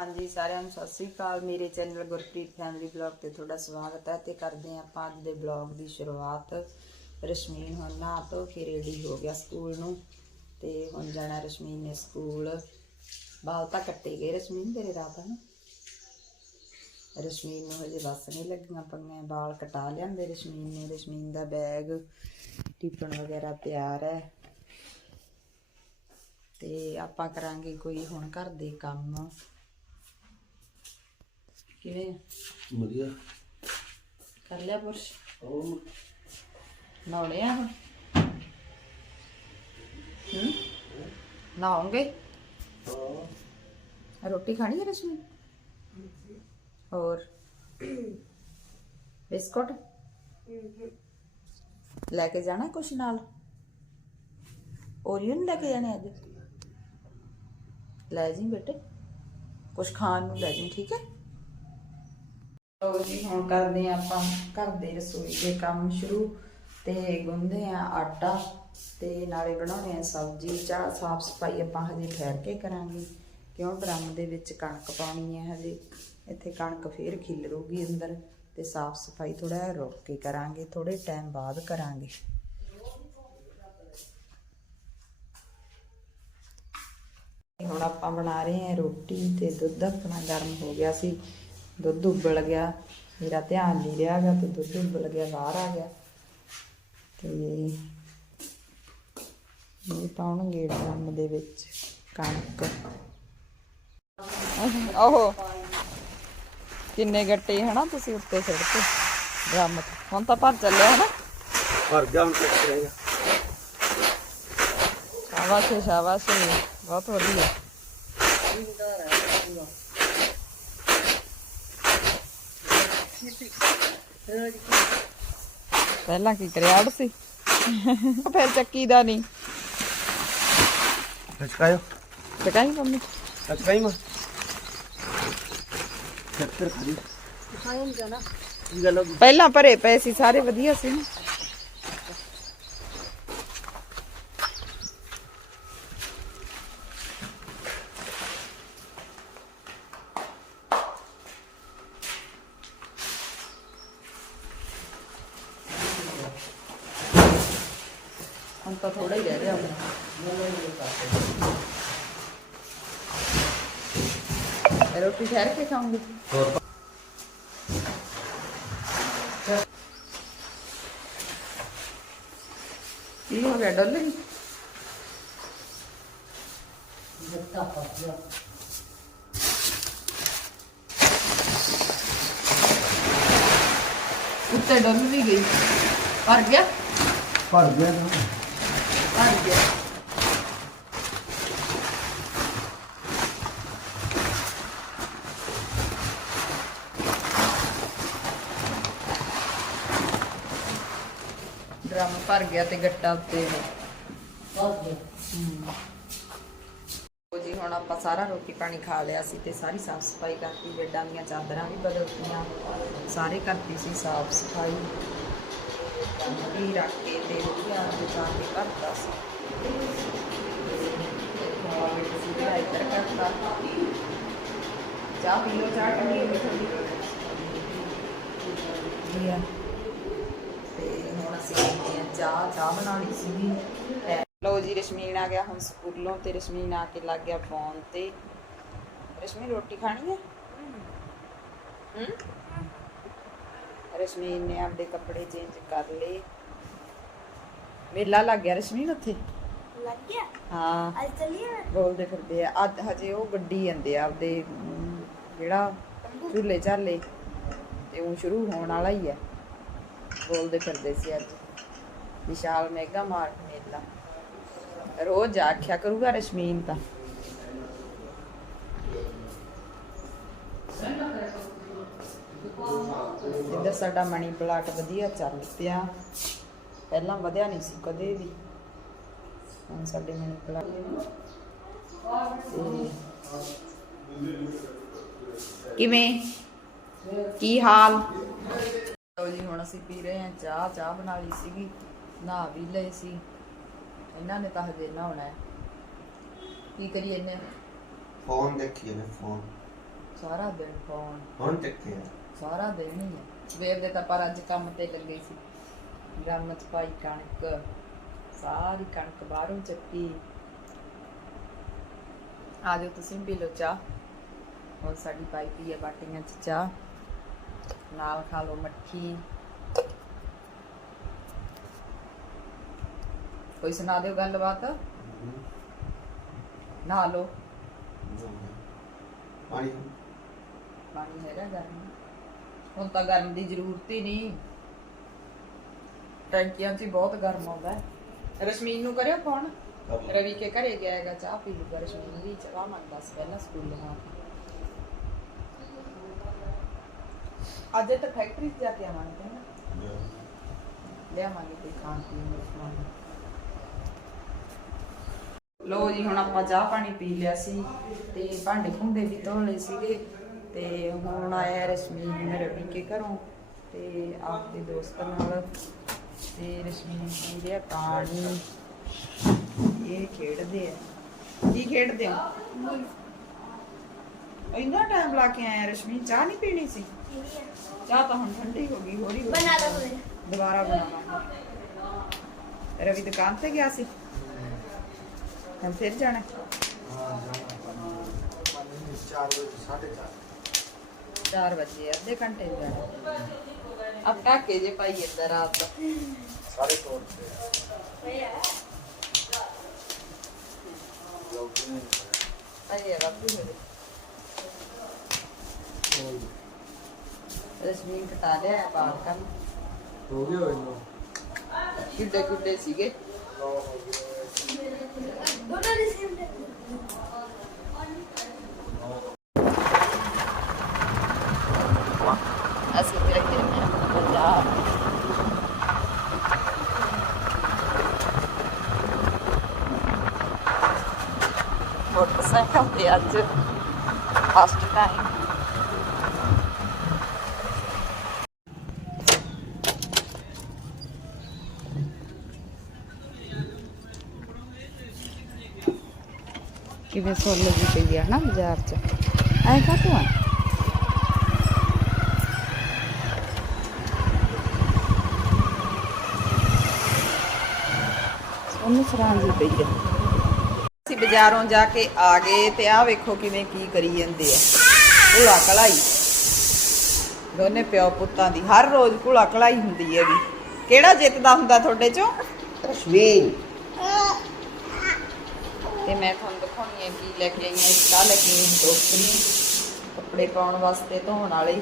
ਹਾਂਜੀ, ਸਾਰਿਆਂ ਨੂੰ ਸਤਿ ਸ੍ਰੀ ਅਕਾਲ। ਮੇਰੇ ਚੈਨਲ ਗੁਰਪ੍ਰੀਤ ਫੈਮਿਲੀ ਬਲੌਗ ਤੇ ਤੁਹਾਡਾ ਸਵਾਗਤ ਹੈ ਤੇ ਕਰਦੇ ਹਾਂ ਆਪਾਂ ਅੱਜ ਦੇ ਬਲੌਗ ਦੀ ਸ਼ੁਰੂਆਤ। ਰਸ਼ਮੀਨ ਹੁਣ ਨਹਾ ਧੋ ਕੇ ਰੈਡੀ ਹੋ ਗਿਆ ਸਕੂਲ ਨੂੰ ਤੇ ਹੁਣ ਜਾਣਾ ਰਸ਼ਮੀਨ ਨੇ ਸਕੂਲ। ਬਾਲ ਤਾਂ ਕੱਟੇ ਗਏ ਰਸ਼ਮੀਨ ਤੇਰੇ ਰਾਤ ਨੂੰ। ਰਸ਼ਮੀਨ ਨੂੰ ਹਜੇ ਬਸ ਨਹੀਂ ਲੱਗੀਆਂ ਪਈਆਂ, ਬਾਲ ਕਟਾ ਲਿਆਂਦੇ ਰਸ਼ਮੀਨ ਨੇ। ਰਸ਼ਮੀਨ ਦਾ ਬੈਗ ਟਿਫਨ ਵਗੈਰਾ ਤਿਆਰ ਹੈ। ਤੇ ਆਪਾਂ ਕਰਾਂਗੇ ਕੋਈ ਹੁਣ ਘਰ ਦੇ ਕੰਮ। ਕਿਵੇਂ ਵਧੀਆ। ਕਰ ਲਿਆ ਪੁਰਸ਼? ਉਹ ਨਹਾਉਣੇ ਆ ਹੁਣ? ਹੂੰ? ਨਹਾਉਂਗੇ ਰੋਟੀ ਖਾਣੀ ਹੈ ਰਸਮੀ? ਹੋਰ? ਬਿਸਕੁਟ? ਲੈ ਕੇ ਜਾਣਾ ਕੁਛ ਨਾਲ? ਓਰੀਓ ਨਹੀਂ ਲੈ ਕੇ ਜਾਣੇ ਅੱਜ? ਲੈ ਜੀ ਬੇਟੇ। ਕੁਛ ਖਾਣ ਨੂੰ ਲੈ ਜੀ ਠੀਕ ਹੈ? ਲੋ ਜੀ, ਹੁਣ ਕਰਦੇ ਆ ਆਪਾਂ ਘਰ ਦੇ ਰਸੋਈ ਦੇ ਕੰਮ ਸ਼ੁਰੂ। ਤੇ ਗੁੰਦੇ ਆ ਆਟਾ ਤੇ ਨਾਲੇ ਬਣਾਉਣੇ ਆ ਸਬਜ਼ੀ। ਚਾਹ ਸਾਫ਼ ਸਫ਼ਾਈ ਆਪਾਂ ਹਜੇ ਠਹਿਰ ਕੇ ਕਰਾਂਗੇ, ਕਿਉਂ ਡਰਮ ਦੇ ਵਿੱਚ ਕਣਕ ਪਾਉਣੀ ਹੈ ਹਜੇ। ਇੱਥੇ ਕਣਕ ਫੇਰ ਖਿਲਰੂਗੀ ਅੰਦਰ ਤੇ ਸਾਫ਼ ਸਫ਼ਾਈ ਥੋੜਾ ਰੁਕ ਕੇ ਕਰਾਂਗੇ ਥੋੜੇ ਟਾਈਮ ਬਾਅਦ ਕਰਾਂਗੇ। ਹੁਣ ਆਪਾਂ ਬਣਾ ਰਹੇ ਹਾਂ ਰੋਟੀ ਤੇ ਦੁੱਧ ਆਪਣਾ ਗਰਮ ਹੋ ਗਿਆ ਸੀ। ਦੁੱਧ ਉਬਲ ਗਿਆ ਮੇਰਾ ਧਿਆਨ ਨਹੀਂ ਰਿਹਾ ਗਾ ਤੇ ਦੁੱਧ ਉਬਲ ਗਿਆ ਬਾਹਰ ਆ ਗਿਆ। ਤੇ ਇਹ ਪਾਉਣਗੇ ਡਰਮ ਦੇ ਵਿੱਚ ਕਣਕ। ਓਹੋ ਕਿੰਨੇ ਗੱਟੇ ਹਨਾ ਤੁਸੀਂ ਉੱਤੇ ਸਿੱਟ ਕੇ ਡਰਮ ਤੇ। ਹੁਣ ਤਾਂ ਭਰ ਚੱਲਿਆ ਹਨਾ। ਭਰ ਜਾ ਹੁਣ ਕਿੱਥੇ ਰਹੇਗਾ ਸ਼ਾਬਾਸ਼ ਸ਼ਾਬਾਸ਼ ਬਹੁਤ ਵਧੀਆ। ਪਹਿਲਾਂ ਕੀ ਕਰਿਆ ਅੜ ਸੀ? ਫਿਰ ਚੱਕੀ ਦਾ ਨਹੀਂ ਲਚਕਾਇਓ ਚਕਾਈ ਮੰਮੀ? ਲਚਕਾਈ ਮਾ। ਚੱਕਰ ਖੜੀ ਪਹਿਲਾਂ ਭਰੇ ਪਏ ਸੀ ਸਾਰੇ ਵਧੀਆ ਸੀ ਨਾ ਹੁਣ ਤਾਂ ਥੋੜਾ ਹੀ ਰਹਿ ਗਿਆ ਹੁਣ ਰੋਟੀ ਠਹਿਰ ਕੇ ਖਾਉਂਗੀ ਹੋਰ ਕੀ ਹੋ ਗਿਆ ਡੁੱਲ ਗਈ ਉੱਤੇ ਡੁੱਲ ਵੀ ਗਈ ਭਰ ਗਿਆ ਭਰ ਗਿਆ ਨਾ ਭਰ ਗਿਆ ਤੇ ਗੱਟਾ ਉੱਤੇ ਭਰ ਗਿਆ ਉਹ ਜੀ, ਹੁਣ ਆਪਾਂ ਸਾਰਾ ਰੋਟੀ ਪਾਣੀ ਖਾ ਲਿਆ ਸੀ ਤੇ ਸਾਰੀ ਸਾਫ਼ ਸਫ਼ਾਈ ਕਰਤੀ, ਬੈੱਡਾਂ ਦੀਆਂ ਚਾਦਰਾਂ ਵੀ ਬਦਲਤੀਆਂ, ਸਾਰੇ ਕਰਤੀ ਸੀ ਸਾਫ਼ ਸਫ਼ਾਈ। ਵੀ ਰੱਖ ਕੇ ਤੇ ਵਧੀਆ ਬਚਾ ਕੇ ਕਰਤਾ ਸੀ। ਹੋਰ ਸਿੱਧਾ ਇੱਧਰ ਕਰਤਾ ਚਾਹ ਪੀ ਲਓ, ਚਾਹ ਠੰਡੀ ਹੋ ਗਈ ਥੋੜੀ ਵਧੀਆ ਤੇ ਹੁਣ ਅਸੀਂ ਚਾਹ ਚਾਹ ਬਣਾਉਣੀ ਸੀਗੀ। ਲਓ ਜੀ ਰਸ਼ਮੀਨ ਆ ਗਿਆ ਹੁਣ ਸਕੂਲੋਂ ਤੇ ਰਸ਼ਮੀਨ ਆ ਕੇ ਲੱਗ ਗਿਆ ਫੋਨ ਤੇ। ਰਸ਼ਮੀਨ ਰੋਟੀ ਖਾਣੀ ਹੈ? ਹੂੰ? ਰਸ਼ਮੀਨ ਨੇ ਆਪਦੇ ਕੱਪੜੇ ਚੇਂਜ ਕਰ ਲਏ। ਮੇਲਾ ਲੱਗ ਗਿਆ ਰਸ਼ਮੀਨ ਉੱਥੇ? ਲੱਗ ਗਿਆ? ਹਾਂ। ਅੱਜ ਚੱਲੀਏ ਬੋਲਦੇ ਫਿਰਦੇ ਆ। ਅੱਜ ਹਜੇ ਉਹ ਗੱਡੀ ਜਾਂਦੇ ਆ ਆਪਦੇ ਜਿਹੜਾ ਝੂਲੇ ਝਾਲੇ। ਤੇ ਉਹ ਸ਼ੁਰੂ ਹੋਣ ਵਾਲਾ ਹੀ ਆ। ਬੋਲਦੇ ਫਿਰਦੇ ਸੀ ਅੱਜ। ਵਿਸ਼ਾਲ ਮੈਗਾ ਮਾਰਟ ਮੇਲਾ। ਰੋਜ਼ ਆਖਿਆ ਕਰੂਗਾ ਰਸ਼ਮੀਨ ਤਾਂ। ਇੱਧਰ ਸਾਡਾ ਮਣੀ ਪਲਾਟ ਵਧੀਆ ਚੱਲ ਪਿਆ। ਪਹਿਲਾਂ ਵਧਿਆ ਨਹੀਂ ਸੀ ਕਦੇ ਵੀ। ਹੁਣ ਸਾਡੇ ਮਣੀ ਪਲਾਟ ਤੇ ਕਿਵੇਂ? ਕੀ ਹਾਲ? ਲਓ ਜੀ, ਹੁਣ ਅਸੀਂ ਪੀ ਰਹੇ ਹਾਂ ਚਾਹ। ਚਾਹ ਬਣਾ ਲਈ ਸੀਗੀ। ਨਹਾ ਵੀ ਲਏ ਸੀ। ਇਹਨਾਂ ਨੇ ਤਾਂ ਹਜੇ ਨਹਾਉਣਾ ਹੈ। ਕੀ ਕਰੀਏ ਇਹਨੇ? ਫੋਨ ਦੇਖੀਏ ਮੈਂ ਫੋਨ। ਸਾਰਾ ਦਿਨ ਫੋਨ। ਹੁਣ ਚੱਕੇ ਆ ਸਾਰਾ ਦਿਨ ਹੀ ਹੈ। ਸਵੇਰ ਦੇ ਤਾਂ ਪਰ ਅੱਜ ਕੰਮ ਤੇ ਲੱਗੇ ਸੀ। ਡਰਮ ਚ ਪਾਈ ਕਣਕ। ਸਾਰੀ ਕਣਕ ਬਾਹਰੋਂ ਚੱਕੀ। ਆ ਜਾਓ ਤੁਸੀਂ ਵੀ ਲੋ ਚਾਹ। ਹੋਰ ਸਾਡੀ ਪਾਈ ਹੈ ਬਾਟੀਆਂ ਚ ਚਾਹ। ਨਾਲ ਖਾ ਲਓ ਮੱਠੀ। ਕੋਈ ਸੁਣਾ ਦਿਓ ਗੱਲਬਾਤ। ਨਹਾ ਲਓ। ਪਾਣੀ। ਪਾਣੀ ਹੈਗਾ ਗਰਮ। ਹੁਣ ਤਾਂ ਗਰਮ ਦੀ ਜ਼ਰੂਰਤ ਹੀ ਨਹੀਂ। ਟੈਂਕੀਆਂ 'ਚ ਬਹੁਤ ਗਰਮ ਆਉਂਦਾ ਹੈ। ਰਸ਼ਮੀਨ ਨੂੰ ਕਰਿਓ ਫੋਨ। ਰਵੀ ਕੇ ਘਰੇ ਗਿਆ ਹੈਗਾ ਚਾਹ ਪੀ ਲੂਗਾ ਰਸ਼ਮੀਨ ਵੀ ਚਾਹ ਮੰਗਦਾ ਸੀ ਪਹਿਲਾਂ ਸਕੂਲ ਹਾਂ ਅੱਜ ਤਾਂ ਫੈਕਟਰੀ 'ਚ ਜਾ ਕੇ ਆਵਾਂਗੇ ਨਾ? ਲਿਆਵਾਂਗੇ ਕੋਈ ਖਾਣ ਪੀਣ ਦਾ ਸਮਾਨ। ਲੋ ਜੀ ਹੁਣ ਆਪਾਂ ਚਾਹ ਪਾਣੀ ਪੀ ਲਿਆ ਸੀ ਤੇ ਭਾਂਡੇ ਭੁੰਡੇ ਵੀ ਧੋ ਲਏ ਸੀਗੇ ਤੇ ਹੁਣ ਆਇਆ ਰਸ਼ਮੀਨ ਰਵੀ ਕੇ ਘਰੋਂ ਤੇ ਆਪਦੇ ਦੋਸਤਾਂ ਨਾਲ ਤੇ ਰਸ਼ਮੀਨ ਪੀਂਦੇ ਆ ਪਾਣੀ ਇਹ ਖੇਡਦੇ ਆ। ਕੀ ਖੇਡਦੇ ਆ? ਇੰਨਾ ਟਾਈਮ ਲਾ ਕੇ ਆਇਆ ਰਸ਼ਮੀਨ ਚਾਹ ਨਹੀਂ ਪੀਣੀ ਸੀ? ਚਾਹ ਤਾਂ ਹੁਣ ਠੰਡੀ ਹੋ ਗਈ ਹੋਰੀ ਬਣਾ। ਦੋ ਦੁਬਾਰਾ ਬਣਾਵਾਂਗੇ। ਰਵੀ ਦੁਕਾਨ ਤੇ ਗਿਆ ਸੀ? ਹੁਣ ਫਿਰ ਜਾਣਾ। ਹਾਂ 4 ਵਜੇ 4:30 4 ਵਜੇ ਅੱਧੇ ਘੰਟੇ ਨੂੰ ਜਾਣਾ। ਅਬ ਕਾਕੇ ਜੇ ਪਾਈ ਇੱਧਰ ਰਾਤ ਦਾ। ਸਾਰੇ ਤੋੜ ਤੇ ਅਜੇ ਰੱਬ ਦੀ ਹੋਵੇ ਰਸਮੀਨ ਕਟਾ ਲਿਆ ਬਾਲ ਕੰਮ। ਹੋ ਗਿਆ ਇਹਨੂੰ ਕਿੱਡੇ ਕਿੱਡੇ ਸੀਗੇ। ਦੋਨੋਂ ਦੀ ਸੇਮ ਅਸੀਂ ਫਿਰ ਕਿੰਨੇ ਪੰਜਾਬ ਮੋਟਰਸਾਈਕਲ ਤੇ ਅੱਜ ਫਸਟ ਟਾਈਮ ਕਿਵੇਂ ਸੋਲ ਲੱਗੀ ਪਈ ਆ ਨਾ ਬਾਜ਼ਾਰ 'ਚ? ਐ ਕਾਹਤੋਂ ਆ? ਉਹਨੂੰ ਸਰਾਂ ਪਈ ਹੈ ਅਸੀਂ ਬਾਜ਼ਾਰੋਂ ਜਾ ਕੇ ਆ ਗਏ ਤੇ ਆਹ ਵੇਖੋ ਕਿਵੇਂ ਕੀ ਕਰੀ ਜਾਂਦੇ ਆ। ਘੁਲਾ ਕਲਾਈ। ਦੋਨੇ ਪਿਓ ਪੁੱਤਾਂ ਦੀ। ਹਰ ਰੋਜ਼ ਘੁਲਾ ਕਲਾਈ ਹੁੰਦੀ ਹੈ ਵੀ। ਕਿਹੜਾ ਜਿੱਤਦਾ ਹੁੰਦਾ ਤੁਹਾਡੇ ਚੋਂ? ਰਸ਼ਮੀਨ ਤੇ ਮੈਂ ਤੁਹਾਨੂੰ ਦਿਖਾਉਣੀ ਹੈ ਕੀ ਲੈ ਕੇ ਆਈ ਹਾਂ ਇੱਕ ਆਹ ਲੈ ਕੇ ਆਈ ਟੋਕਰੀ ਕੱਪੜੇ ਪਾਉਣ ਵਾਸਤੇ, ਧੋਣ ਵਾਲੀ।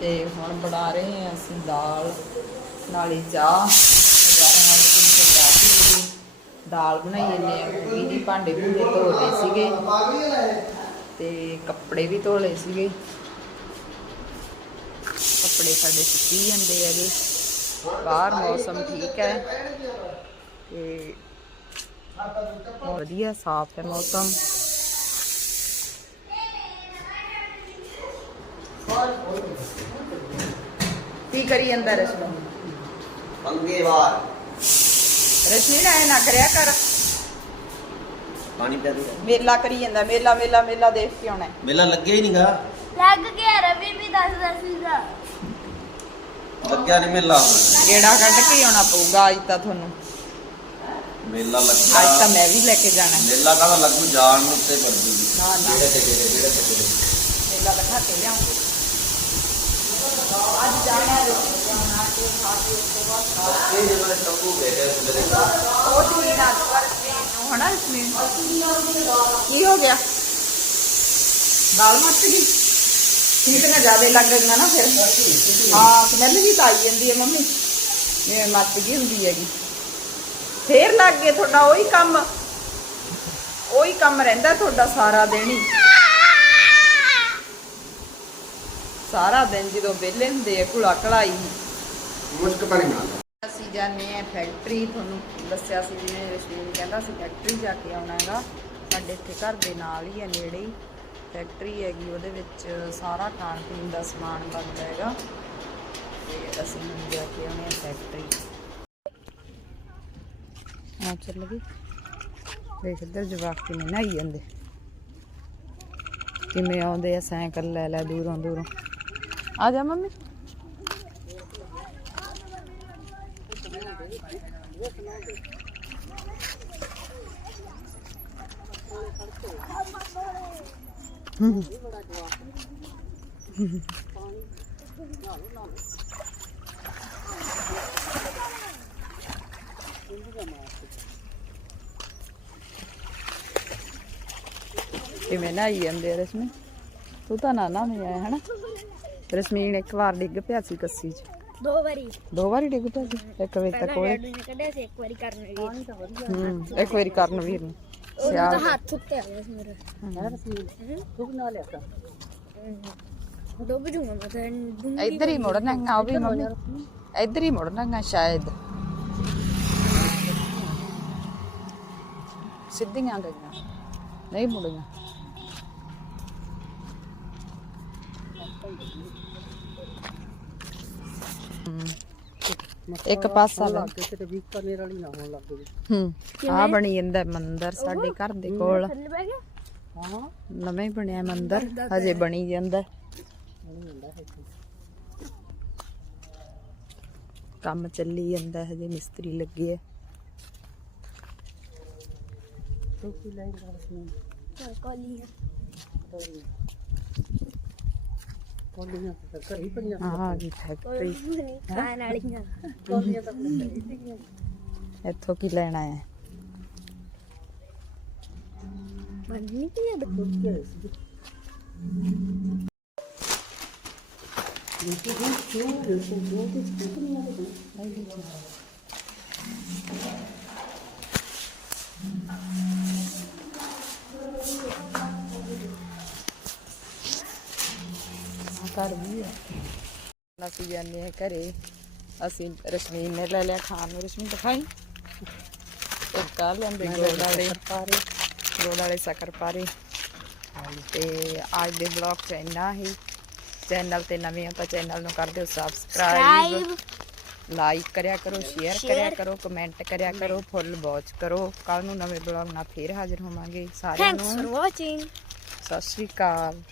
ਤੇ ਹੁਣ ਬਣਾ ਰਹੇ ਹਾਂ ਅਸੀਂ ਦਾਲ, ਨਾਲੇ ਚਾਹ। ਦਾਲ ਬਣਾਈ ਨੇ ਮੂੰਗੀ ਦੀ ਭਾਂਡੇ ਭੂੰਡੇ ਧੋ ਸੀਗੇ। ਤੇ ਕੱਪੜੇ ਵੀ ਧੋ ਲਏ ਸੀਗੇ। ਕੱਪੜੇ ਸਾਡੇ ਸੁੱਕੀ ਜਾਂਦੇ ਹੈਗੇ। ਬਾਹਰ ਮੌਸਮ ਠੀਕ ਹੈ। ਤੇ ਵਧੀਆ ਸਾਫ਼ ਹੈ ਮੌਸਮ। ਕੀ ਕਰੀ ਜਾਂਦਾ ਰਸ਼ਮੀ? ਪੰਗੇਵਾਰ ਰਸ਼ਮੀ ਨਾ ਐ ਨਾ ਕਰਿਆ ਕਰ। ਪਾਣੀ ਪੈ ਦੇ ਮੇਲਾ ਕਰੀ ਜਾਂਦਾ ਮੇਲਾ ਮੇਲਾ ਮੇਲਾ ਦੇਖ ਕੇ ਆਉਣਾ। ਮੇਲਾ ਲੱਗਿਆ ਹੀ ਨਹੀਂਗਾ ਲੱਗ ਗਿਆ ਰਵੀ ਵੀ ਦੱਸਦਾ ਸੀਗਾ ਲੱਗਿਆ ਨਹੀਂ ਮੇਲਾ। ਗੇੜਾ ਕੱਢ ਕੇ ਆਉਣਾ ਪਊਗਾ ਅੱਜ ਤਾਂ ਤੁਹਾਨੂੰ। ਮੇਲਾ ਅੱਜ ਲੱਗਿਆ ਤਾਂ ਮੈਂ ਵੀ ਲੈ ਕੇ ਜਾਣਾ। ਹੈ। ਮੇਲਾ ਕਾਹਦਾ ਲੱਗੂ ਜਾਣ ਨੂੰ ਤੇ ਕਰ ਦੂਗੀ ਨਾ ਨਾ। ਜਿਹੜੇ ਤੇ ਜਿਹੜੇ ਜਿਹੜੇ ਤੇ ਜਿਹੜੇ ਮੇਲਾ ਦਿਖਾ ਕੇ ਲਿਆਉਂਗੀ ਅੱਜ ਜਾਣਾ ਹੈ ਰੋਟੀ ਬਣਾ ਕੇ ਖਾ ਕੇ ਉਸ ਤੋਂ ਬਾਅਦ ਖਾ ਇਹ ਜਿਹੜੇ ਤੰਬੂ ਬੈਠੇ ਹੁੰਦੇ ਨੇ ਉਹ ਚੀਜ਼ ਅੱਜ ਪਰ ਨੂੰ ਹਨਾ ਇਸਨੇ ਕੀ ਹੋ ਗਿਆ? ਦਾਲ ਮੱਚ ਗਈ। ਸੀਟੀਆਂ ਜ਼ਿਆਦਾ ਲੱਗ ਗਈਆਂ ਨਾ ਫਿਰ। ਹਾਂ ਸਮੈਲ ਵੀ ਤਾਂ ਆਈ ਜਾਂਦੀ ਹੈ ਮੰਮੀ। ਜਿਵੇਂ ਮੱਚ ਗਈ ਹੁੰਦੀ ਹੈਗੀ। ਫੇਰ ਲੱਗ ਗਏ ਤੁਹਾਡਾ ਉਹੀ ਕੰਮ। ਉਹੀ ਕੰਮ ਰਹਿੰਦਾ ਤੁਹਾਡਾ ਸਾਰਾ ਦਿਨ ਹੀ। ਸਾਰਾ ਦਿਨ ਜਦੋਂ ਵਿਹਲੇ ਹੁੰਦੇ ਆ ਘੁਲਾ ਘਲਾਈ ਮੁਸ਼ਕ ਪਾਣੀ ਬਣਾ ਅਸੀਂ ਜਾਂਦੇ ਆ ਫੈਕਟਰੀ ਤੁਹਾਨੂੰ ਦੱਸਿਆ ਸੀ ਜਿਵੇਂ ਰਸ਼ੀਨ ਕਹਿੰਦਾ ਸੀ ਫੈਕਟਰੀ ਜਾ ਕੇ ਆਉਣਾ ਹੈਗਾ। ਸਾਡੇ ਇੱਥੇ ਘਰ ਦੇ ਨਾਲ ਹੀ ਹੈ ਨੇੜੇ ਹੀ। ਫੈਕਟਰੀ ਹੈਗੀ ਉਹਦੇ ਵਿੱਚ ਸਾਰਾ ਖਾਣ ਪੀਣ ਦਾ ਸਮਾਨ ਬਣਦਾ ਹੈਗਾ। ਤੇ ਅਸੀਂ ਜਾ ਕੇ ਆਉਣੇ ਆ ਫੈਕਟਰੀ ਆ ਚੱਲ ਗਈ। ਦੇਖ ਇੱਧਰ ਜਵਾਕ ਕਿਵੇਂ ਨਹਾਈ ਜਾਂਦੇ। ਕਿਵੇਂ ਆਉਂਦੇ ਆ, ਸਾਈਕਲ ਲੈ ਲੈ ਦੂਰੋਂ ਦੂਰੋਂ। ਆ ਜਾ ਮੰਮੀ। ਕਿਵੇਂ ਨਹਾਈ ਜਾਂਦੇ ਆ ਰਸਮੀ? ਤੂੰ ਤਾਂ ਨਾ ਨਾ ਨਹੀਂ ਆਇਆ ਹਨਾ? ਰਸਮੀਨ ਇੱਕ ਵਾਰ ਡਿੱਗ ਪਿਆ ਸੀ ਕੱਸੀ 'ਚ। ਦੋ ਵਾਰੀ। ਦੋ ਵਾਰੀ ਡਿੱਗ ਪਿਆ ਸੀ? ਇੱਕ ਵਾਰੀ ਤਾਂ ਕੋਲੇ। ਡੈਡੀ ਨੇ ਕੱਢਿਆ ਸੀ ਇੱਕ ਵਾਰੀ ਕਰਨ ਲਈ ਹੂੰ ਇੱਕ ਵਾਰੀ ਕਰਨ ਵੀਰ ਨੂੰ। ਉਹ ਸਿਆਲ। ਤਾਂ ਹੱਥ ਉੱਤੇ ਆ ਗਿਆ ਸੀ ਮੇਰਾ। ਤੂੰ ਨਾ ਲਿਆ ਕਰ ਡੁੱਬ ਜੂਗਾ ਮੈਂ ਤਾਂ ਇੱਧਰ ਹੀ ਮੁੜਨਾ ਉਹ ਵੀ ਮੰਮੀ। ਇੱਧਰ ਹੀ ਮੁੜਨਾ ਸ਼ਾਇਦ। ਸਿੱਧੀਆਂ ਗਈਆਂ। ਨਹੀਂ ਮੁੜੀਆਂ। ਇੱਕ ਪਾਸਾ ਲੈ। ਲੱਗ ਕੇ ਕਿਤੇ ਵੀਕ ਕਰਨੇ ਵਾਲੀ ਨਾ ਹੋਣ ਲੱਗ ਗਈ। ਹੂੰ। ਆ ਬਣੀ ਜਾਂਦਾ ਮੰਦਰ ਸਾਡੇ ਘਰ ਦੇ ਕੋਲ। ਹਾਂ। ਨਵਾਂ ਹੀ ਬਣਿਆ ਮੰਦਰ। ਹਜੇ ਬਣੀ ਜਾਂਦਾ ਕੰਮ ਚੱਲੀ ਜਾਂਦਾ ਹਜੇ ਮਿਸਤਰੀ ਲੱਗੇ ਆ। ਤੂੰ ਕੀ ਲੈ ਗਿਆ ਉਸਨੇ ਕੋਲੀਆਂ ਤਾਂ ਘਰ ਹੀ ਪਈਆਂ ਆਹ ਜੀ ਫੈਕਟਰੀ। ਨਹੀਂ ਖਾਣ ਵਾਲੀਆਂ ਕੋਲੀਆਂ ਤਾਂ ਘਰ ਹੀ ਪਈਆਂ। ਇੱਥੋਂ ਕੀ ਲੈਣਾ ਹੈ? ਬੰਨੀ ਕੀ ਹੈ ਤੂੰ ਕੀ ਹੈ ਸੀ। ਘਰ ਵੀ ਹੈ ਅਸੀਂ ਜਾਂਦੇ ਹਾਂ ਘਰੇ। ਅਸੀਂ ਰਸ਼ਮੀਨ ਨੇ ਲੈ ਲਿਆ ਖਾਣ ਨੂੰ। ਰਸ਼ਮੀਨ ਦਿਖਾਈ। ਇੱਕ ਆ ਲੈਂਦੇ ਗੋਲ ਵਾਲੇ ਪਾਰੇ। ਗੋਲ ਵਾਲੇ ਸ਼ੱਕਰ ਪਾਰੇ। ਤੇ ਅੱਜ ਦੇ ਬਲੌਗ ਚ ਇੰਨਾ ਹੀ। ਚੈਨਲ ਤੇ ਨਵੇਂ ਹੋ ਤਾਂ ਚੈਨਲ ਨੂੰ ਕਰ ਦਿਓ ਸਬਸਕ੍ਰਾਈਬ ਲਾਈਕ ਕਰਿਆ ਕਰੋ ਸ਼ੇਅਰ ਕਰਿਆ ਕਰੋ ਕਮੈਂਟ ਕਰਿਆ ਕਰੋ ਫੁੱਲ ਵਾਚ ਕਰੋ। ਕੱਲ ਨੂੰ ਨਵੇਂ ਬਲੌਗ ਨਾਲ ਫੇਰ ਹਾਜ਼ਰ ਹੋਵਾਂਗੇ। ਸਾਰਿਆਂ ਥੈਂਕਸ ਨੂੰ ਫॉर ਵਾਚਿੰਗ ਸਤਿ ਸ਼੍ਰੀ ਅਕਾਲ।